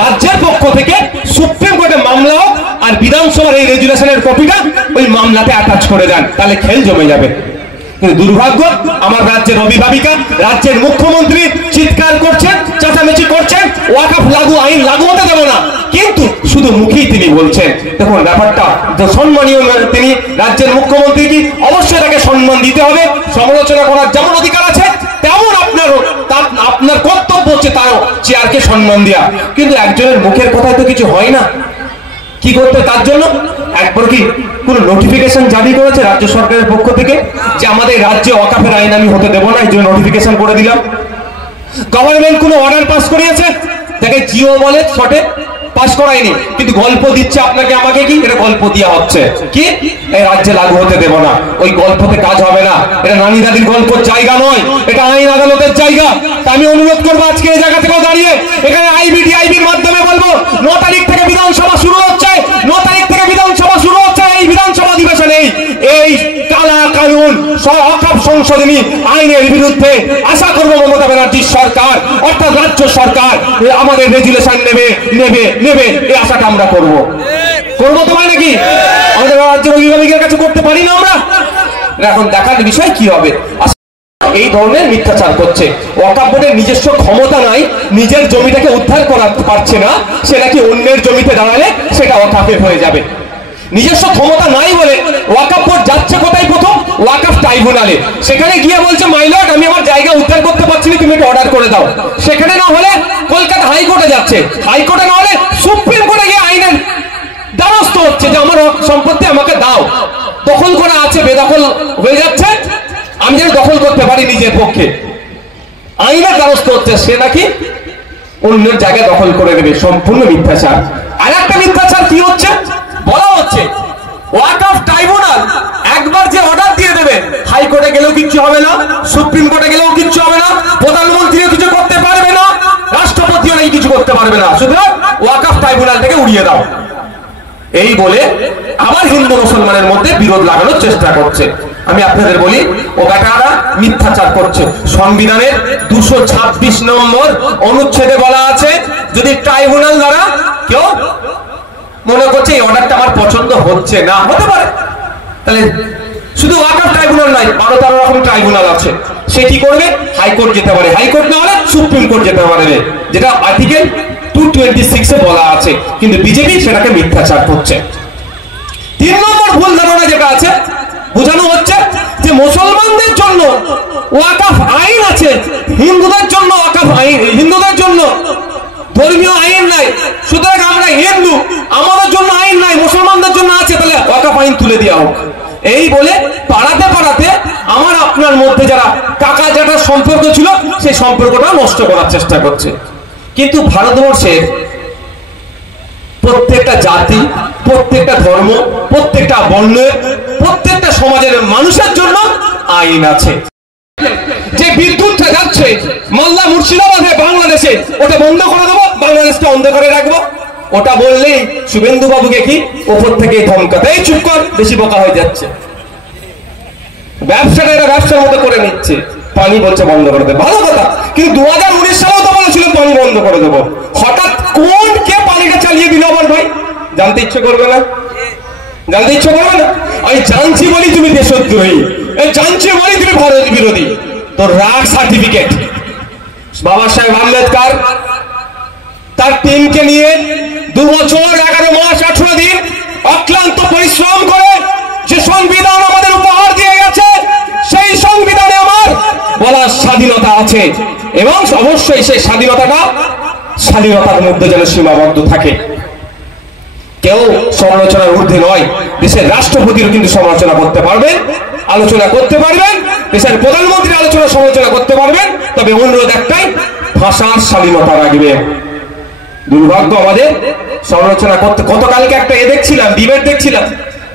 রাজ্যের পক্ষ থেকে সুপ্রিম কোর্টে মামলা হোক আর বিধানসভার এই রেজুলেশনের কপিটা ওই মামলাতে অ্যাটাচ করে দেন, তাহলে খেল জমে যাবে। কিন্তু দুর্ভাগ্য, আমার রাজ্যের অভিভাবিকা, রাজ্যের মুখ্যমন্ত্রী চিৎকার করছেন, চেঁচামেচি করছেন, ওয়াকফ লাগু আইন লাগু হতে দেব না, কিন্তু শুধু মুখেই তিনি বলছেন। দেখুন ব্যাপারটা সম্মানীয়, তিনি রাজ্যের মুখ্যমন্ত্রী, কি অবশ্যই তাকে সম্মান দিতে হবে, সমালোচনা করার যেমন অধিকার আছে তেমন আপনার কর্তব্য হচ্ছে তার চেয়ারকে সম্মান দেওয়া। কিন্তু একজনের মুখের কথায় তো কিছু হয় না। কি করতে তার জন্য একবার কি কোন নোটিফিকেশন জারি করেছে রাজ্য সরকারের পক্ষ থেকে যে আমাদের রাজ্যে ওয়াকফের আইন আমি হতে দেব না, এই জন্য নোটিফিকেশন করে দিলাম? গভর্নমেন্ট কোনো অর্ডার পাস করিয়েছে? তাকে জিও বলে শর্টে, পাস করায়নি, কিন্তু গল্প দিচ্ছে আপনাকে আমাকে, কি এটা গল্প দেওয়া হচ্ছে কি এই রাজ্যে লাগু হতে দেব না। ওই গল্পতে কাজ হবে না, এটা নানি দাদির গল্পের জায়গা নয়, এটা আইন আদালতের জায়গা। তা আমি অনুরোধ করবো আজকে এই জায়গা থেকে দাঁড়িয়ে এখানে আইবির মাধ্যমে বলবো 9 তারিখ থেকে বিধানসভা শুরু হচ্ছে, 9 তারিখ থেকে বিধানসভা শুরু হচ্ছে। এই বিধানসভা অধিবেশনে এই কালা কানুন ওয়াকফ সংশোধনী আইনের বিরুদ্ধে আশা করবো মমতা ব্যানার্জির সরকার অর্থাৎ রাজ্য সরকার আমাদের রেজুলেশন নেবে এই আশাটা আমরা করবো তো হয় নাকি? আমাদের রাজ্যের অভিভাবকের কাছে করতে পারি না আমরা? এখন দেখার বিষয় কি হবে। এই ধরনের মিথ্যাচার করছে। ওয়াকফ বোর্ডের নিজস্ব ক্ষমতা নাই, নিজের জমিটাকে উদ্ধার করাতে পারছে না, সে নাকি অন্যের জমিতে দাঁড়ালে সেটা ওয়াকফের হয়ে যাবে। নিজস্ব ক্ষমতা নাই বলে ওয়াকফ বোর্ড যাচ্ছে কোথায়? প্রথম ওয়াকফ ট্রাইব্যুনালে, সেখানে গিয়ে বলছে মাই লর্ড আমি আমার জায়গা উদ্ধার করতে পারছি না, তুমি একটা অর্ডার করে দাও। সেখানে না হলে কলকাতা হাইকোর্টে যাচ্ছে, হাইকোর্টে না হলে সুপ্রিম কোর্টে গিয়ে আইনের দ্বারস্থ হচ্ছে যে আমার সম্পত্তি আমাকে দাও, দখল করা আছে, বেদখল হয়ে যাচ্ছে, আমি যেন দখল করতে পারি নিজের পক্ষে। আইনের দ্বারস্থ হচ্ছে, সে নাকি অন্যের জায়গায় দখল করে নেবে। সম্পূর্ণ মিথ্যাচার। আর একটা মিথ্যাচার কি হচ্ছে বলা হচ্ছে, ওয়াকফ ট্রাইব্যুনাল একবার যে অর্ডার দিয়ে দেবে, হাইকোর্টে গেলেও কিচ্ছু হবে না, সুপ্রিম কোর্টে গেলেও কিচ্ছু হবে না, প্রধানমন্ত্রীও কিছু করতে পারবে না, রাষ্ট্রপতিও নাকি কিছু করতে পারবে না, সুতরাং ওয়াকফ ট্রাইব্যুনাল থেকে উড়িয়ে দাও, এই বলে আবার হিন্দু মুসলমানের মধ্যে বিরোধ লাগানোর চেষ্টা করছে। আমি আপনাদের বলি ও বেটারা মিথ্যাচার করছে। সংবিধানের 226 নম্বর অনুচ্ছেদে বলা আছে, যদি ট্রাইব্যুনাল দ্বারা কেউ মনে করছে এই অর্ডারটা আমার পছন্দ হচ্ছে না, হতে পারে, তাহলে শুধু ওয়াকফ ট্রাইব্যুনাল নয়, 12-13 রকম ট্রাইব্যুনাল আছে, সে কি করবে? হাইকোর্ট যেতে পারে, হাইকোর্ট না হলে সুপ্রিম কোর্ট যেতে পারে, যেটা আর্টিকেল 226 এ বলা আছে। কিন্তু বিজেপি সেটাকে মিথ্যাচার করছে। 3 নম্বর ভুল ধারণা যেটা আছে, বোঝানো হচ্ছে যে মুসলমানদের জন্য ওয়াকফ আইন আছে, হিন্দুদের জন্য ওয়াকফ আইন, হিন্দুদের জন্য ধর্মীয় আইন নাই, সুতরাং আমরা হিন্দু, আমাদের জন্য আইন নাই, মুসলমানদের জন্য আছে, তাহলে ওয়াকফ আইন তুলে দেওয়া হোক। এই বলে পাড়াতে পাড়াতে আমার আপনার মধ্যে যারা কাকা জ্যাঠার সম্পর্ক ছিল সেই সম্পর্কটা নষ্ট করার চেষ্টা করছে। কিন্তু ভারতবর্ষের প্রত্যেকটা জাতি, প্রত্যেকটা ধর্ম, প্রত্যেকটা বর্ণ, প্রত্যেকটা সমাজের মানুষের জন্য আইন আছে। যে বিদ্যুৎটা যাচ্ছে মালদা মুর্শিদাবাদে বাংলাদেশে, ওটা বন্ধ করে দেবো, বাংলাদেশটা অন্ধকারে রাখবো, ওটা বললেই শুভেন্দু বাবুকে কি ওপর থেকে ধমকাতে, এই চুপ কর, বেশি বোকা হয়ে যাচ্ছে। ব্যবসাটা এটা ব্যবসার মতো করে নিচ্ছে, পানি বলছে বন্ধ করে দেবে, ভালো কথা, কিন্তু 2019 সালেও তো বলেছিল পানি বন্ধ করে দেবো। হঠাৎ কোন কে পানিটা চালিয়ে দিল আমার ভাই? জানতে ইচ্ছে করবে না? জানতে ইচ্ছে করবে না? আমি জানছি বলি তুমি দেশদ্রোহী, জানছি বলি তুমি ভারত বিরোধী, তোর রাগ সার্টিফিকেট। বাবা সাহেব আম্বেদকর তার টিমকে নিয়ে 2 বছর 11 মাস 18 দিন অক্লান্ত পরিশ্রম করে যে সংবিধান আমাদের উপহার দিয়ে গেছে, সেই সংবিধানে আমার বলার স্বাধীনতা আছে, এবং অবশ্যই সেই স্বাধীনতার মধ্যে যেন সীমাবদ্ধ থাকে। কেউ সমালোচনার ঊর্ধ্বে নয়। দেশের রাষ্ট্রপতিও কিন্তু সমালোচনা করতে পারবেন, আলোচনা করতে পারবেন, দেশের প্রধানমন্ত্রী সমালোচনা করতে পারবেন, তবে অনুরোধ একটাই, ভাষার স্বাধীনতা রাখবেন। দুর্ভাগ্য আমাদের সমালোচনা করতে। গতকালকে একটা দেখছিলাম, ডিবেট দেখছিলাম,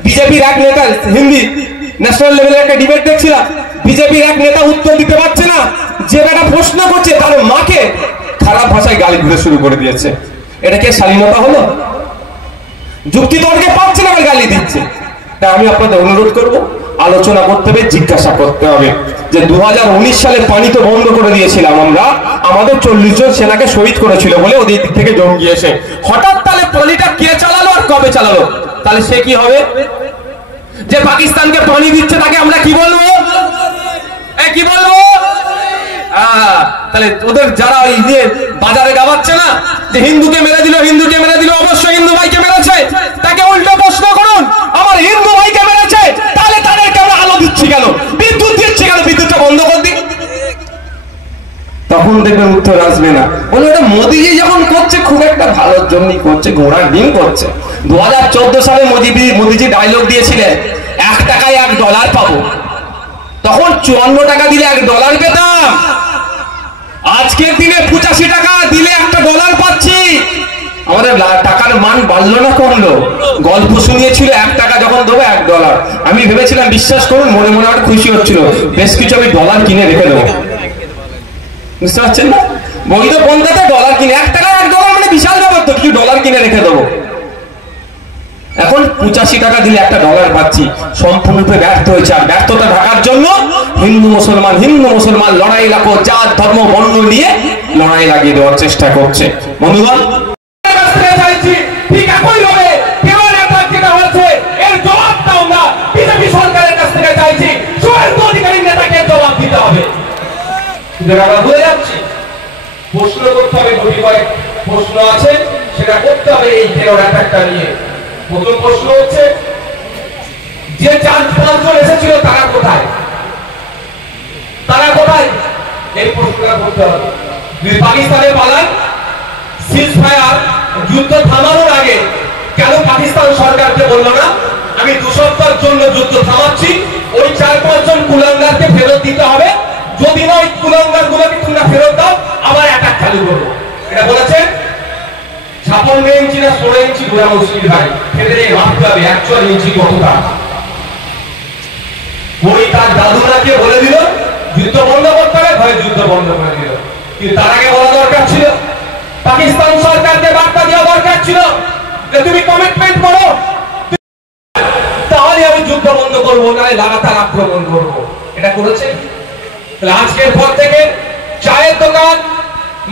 বিজেপির এক নেতা, হিন্দি ন্যাশনাল লেভেলের একটা ডিবেট দেখছিলাম, বিজেপির এক নেতা উত্তর দিতে পারছে না, যে বেটা প্রশ্ন করছে তার মাকে খারাপ ভাষায় গালি দিতে শুরু করে দিয়েছে। এটা কি স্বাধীনতা হলো? যুক্তি তর্কে পাচ্ছে না, গালি দিচ্ছে। তাই আমি আপনাদের অনুরোধ করব, আলোচনা করতে হবে, জিজ্ঞাসা করতে হবে যে 2019 সালে পানি তো বন্ধ করে দিয়েছিলাম আমরা, আমাদের 40 জন সেনাকে শহীদ করেছিল বলে ওদের দিক থেকে জঙ্গি এসে। হঠাৎ তাহলে পলিটা কে চালালো আর কবে চালালো? তাহলে সে কি হবে? যে পাকিস্তানকে পানি দিচ্ছে তাকে আমরা কি বলবো? কি বলবো? তাহলে ওদের যারা ওই যে বাজারে গাওয়াচ্ছে না যে হিন্দুকে মেরে দিল, হিন্দুকে মেরে দিল, অবশ্যই হিন্দু ভাইকে মেরেছে, তাকে উল্টো প্রশ্ন করুন, আমার হিন্দু ভাইকে মেরেছে, তাহলে তাদেরকে আমরা আলো দিচ্ছি কেন, বিদ্যুৎ দিচ্ছি কেন, বিদ্যুৎটা বন্ধ করে দিন। তখন দেখবেন উত্তর আসবে না। বলে এটা মোদিজি যখন করছে খুব একটা ভালোর জন্যই করছে, ঘোড়ার ডিম করছে। 2014 সালে মোদিজি ডায়লগ দিয়েছিলেন 1 টাকায় $1 পাবো। তখন 54 টাকা দিলে $1 পেতাম। আজকের দিনে 85 টাকা দিলে $1 পাচ্ছি। আমাদের টাকার মান বাড়লো না কমলো? গল্প শুনিয়েছিল 1 টাকা যখন দেবো $1। আমি ভেবেছিলাম, বিশ্বাস করুন, মনে মনে আমার খুশি হচ্ছিল, বেশ কিছু আমি ডলার কিনে রেখে দেবো। বুঝতে পারছেন না? বৈধ পন্থাতে ডলার কিনে, 1 টাকা $1 মানে বিশাল ব্যাপার তো, কিছু ডলার কিনে রেখে দেবো। এখন 85 টাকা দিলে $1 পাচ্ছি। সম্পূর্ণরূপে ব্যর্থ হয়েছে। আর ব্যর্থতা ঢাকার জন্য হিন্দু মুসলমান লড়াই লাগো, জাত ধর্ম বর্ণ নিয়ে লড়াই লাগিয়ে দেওয়ার চেষ্টা করছে। বন্ধুগণ, ঠিক একইভাবে যেটা হয়েছে এর জবাবটা আমরা বিজেপি সরকারের কাছ থেকে চাইছি। শুভেন্দু অধিকারী নেতাকে জবাব দিতে হবে। আমরা ভুলে যাচ্ছি, প্রশ্ন করতে হবে। গুটি কয়েক প্রশ্ন আছে, সেটা করতে হবে এই টেরর অ্যাটাকটা নিয়ে। প্রথম প্রশ্ন হচ্ছে, যে 4-5 জন এসেছিল তারা কোথায়? এই প্রশ্নটা করতে হবে। যদি পাকিস্তানে পালান, সিজফায়ার যুদ্ধ থামানোর আগে কেন পাকিস্তান সরকারকে বলল না আমি 2 সপ্তাহের জন্য যুদ্ধ থামাচ্ছি, ওই 4-5 জন কুলাঙ্গারকে ফেরত দিতে হবে, যদি না ওই কুলাঙ্গার গুলোকে তোমরা ফেরত দাও আবার অ্যাটাক চালু করবো। এটা বলেছেন 56 ইঞ্চি না 16 ইঞ্চি ঘোড়া মুশকিল ভাই, ফেলে ভাবতে হবে 41 ইঞ্চি কতটা। ওই তার দাদুরাকে বলে দিল যুদ্ধ বন্ধ করতে হবে, ভয় যুদ্ধ বন্ধ করে দিল। কিন্তু তার আগে বলা দরকার ছিল, পাকিস্তান সরকারকে বার্তা দেওয়া দরকার ছিল যে তুমি কমিটমেন্ট করো, তাহলে আমি যুদ্ধ বন্ধ করবো, নাহলে লাগাতার আক্রমণ করবো। এটা করেছে। আজকের পর থেকে চায়ের দোকান,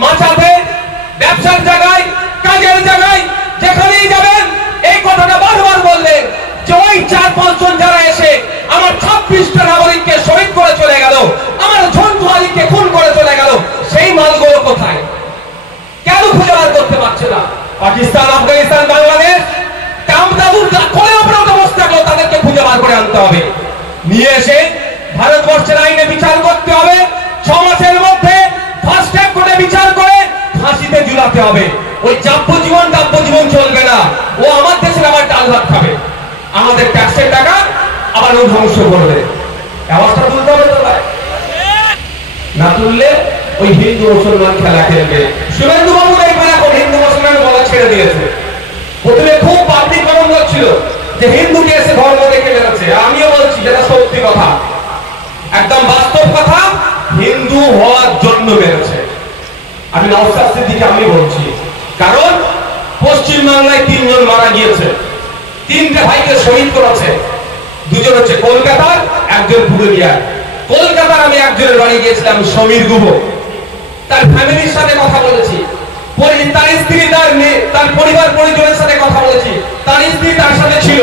মাচাতে, ব্যবসার জায়গায়, কাজের জায়গায়, যেখানেই যাবেন এই কথাটা বারবার বললেন যে ওই 4-5 জন যারা এসে আমার 26টা নাগরিককে শহীদ করে চলে গেল, আমার ঝন্টু আলীকে খুন করে চলে গেল, সেই মালগুলো কোথায়? কেন খুঁজে বার করতে পারছে না? পাকিস্তান, আফগানিস্তান, বাংলাদেশ কামদাদুর করে অপরাধ অবস্থা গুলো তাদেরকে খুঁজে বার করে আনতে হবে, নিয়ে এসে ভারতবর্ষের আইনে বিচার করতে হবে, 6 মাসের মধ্যে ফাস্ট ট্র্যাক করে বিচার করে ফাঁসিতে ঝুলাতে হবে। ওই যাব্যজীবন চলবে না। ও আমার দেশের আবার ডাল ভাত খাবে, আমাদের ট্যাক্সের টাকা আবার ও ধ্বংস করবে। ব্যবস্থা তুলতে হবে তো ভাই, না তুললে ওই হিন্দু মুসলমান খেলা খেলবে। শুভেন্দু বাবু দেখবেন এখন হিন্দু মুসলমান বলা ছেড়ে দিয়েছে। প্রথমে খুব পাবলিক আনন্দ ছিল যে হিন্দুকে এসে ধর্ম দেখে বেরোচ্ছে। আমিও বলছি যেটা সত্যি কথা, একদম বাস্তব কথা, হিন্দু হওয়ার জন্য বেরোচ্ছে। আমি নওশাদ সিদ্দিকী আমি বলছি, কারণ পশ্চিমবাংলায় 3 জন মারা গিয়েছে, 3টে ভাইকে শহীদ করেছে। 2 জন হচ্ছে কলকাতার, 1 জন পুরুলিয়ার। কলকাতার আমি একজনের বাড়ি গিয়েছিলাম, সমীর গুহ, তার ফ্যামিলির সাথে কথা বলেছি, তার স্ত্রী, তার পরিবার পরিজনের সাথে কথা বলেছি, তার স্ত্রী তার সাথে ছিল।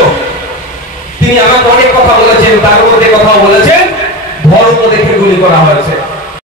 তিনি আমাকে অনেক কথা বলেছেন, তার মধ্যে কথা বলেছেন ধর্ম দেখে গুলি করা হয়েছে।